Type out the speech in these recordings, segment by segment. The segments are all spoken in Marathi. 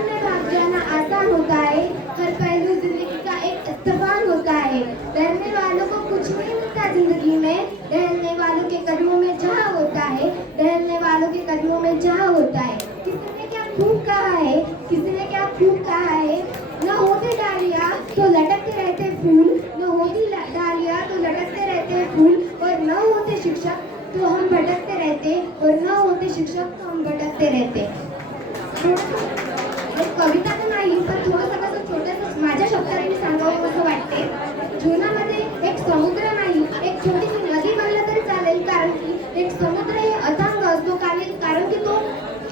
में भाग जाना आसान होता है हर पहलू ज़िंदगी का एक इत्तेफाक होता है डरने वालों को कुछ नहीं मिलता ज़िंदगी में. डरने वालों के कदमों में जहाँ होता है डरने वालों के कदमों में जहाँ होता न होते शिक्षक तो रहते. एक कविता तर नाही पण थोडंसं कसं छोटंसं माझ्या शब्दाने मी सांगावं असं वाटते. जीवनामध्ये एक समुद्र नाही एक छोटीशी नदी म्हणलं तरी चालेल कारण की एक समुद्र हे अथांग असतो कारण कारण की तो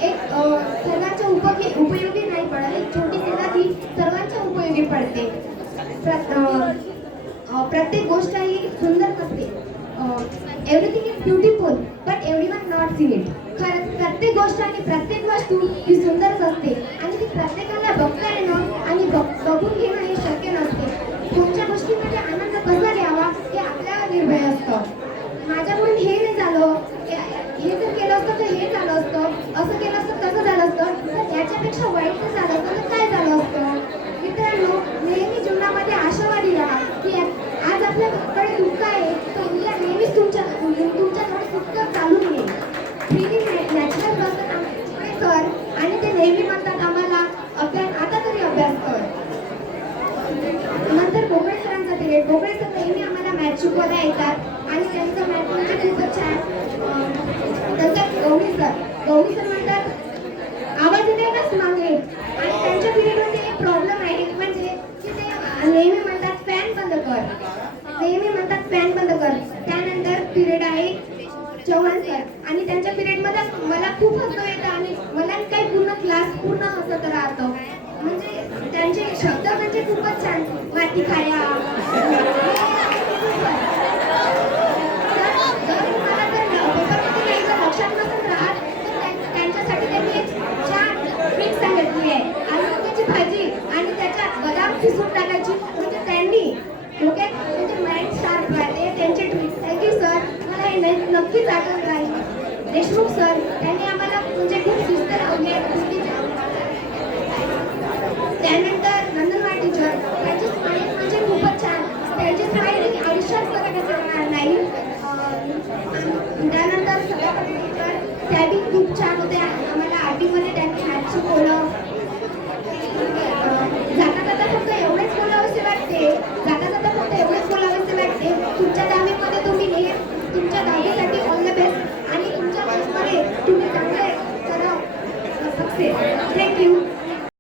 एक सर्वांच्या उपयोगी उपयोगी नाही पडत. एक छोटीशी नदी सर्वांच्या उपयोगी पडते. प्रत्येक गोष्ट ही सुंदर असते everything is beautiful but every one not see it खरं प्रत्येक गोष्ट आणि प्रत्येक वस्तू ही सुंदरच असते. आणि ती प्रत्येकाला बघता येणं आणि बघ- बघून घेणं हे शक्य नसते. कोणत्या गोष्टीमध्ये आनंद कसा घ्यावा हे आपल्यावर निर्भय असतं. माझ्याकडून हे नाही झालं. हे- हे जर केलं असतं तर हे झालं असतं. असं केलं असतं तर असतं आणि ते नेहमी म्हणतात आम्हाला अभ्यास आता तरी अभ्यास कर. नंतर भोगळे सरांचा पिरियड भोगळे सर नेहमी आम्हाला मॅच शिकवायला येतात आणि त्यांचं मॅच म्हणजे खूपच छान तसंच नंतर गौरी सर. गौरी सर म्हणतात आवाज येते काच मागे आणि त्यांच्या पिरियडमध्ये एक प्रॉब्लेम आहे म्हणजे की ते नेहमी म्हणतात फॅन बंद कर. नेहमी म्हणतात फॅन बंद कर. त्यानंतर पिरियड आहे चव्हाण सर आणि त्यांच्या पिरियडमध्ये मला खूप हसू येतं आणि मला काही पूर्ण क्लास पूर्ण हसत राहतं म्हणजे त्यांचे शब्द म्हणजे खूपच छान माती खाया त्यांच्यासाठी त्यांनी एक छान ट्रिक सांगितली आहे आलूची भाजी आणि त्याच्यात बदाम खिसून टाकायची म्हणजे त्यांनी डोक्यात म्हणजे माइंड शार्प राहते त्यांची ट्रिक थँक्यू सर मला हे न- नक्कीच आठवण राहील. देशमुख सर त्यांनी आम्हाला म्हणजे खूप शिस्त लावली त्यानंतर नंदनवार टीचर त्यांचे स्माईल म्हणजे खूपच छान. त्यांचे स्माईल आयुष्यात कधी विसरणार नाही. त्यानंतर सभापती टीचर त्या बी खूप छान होत्या.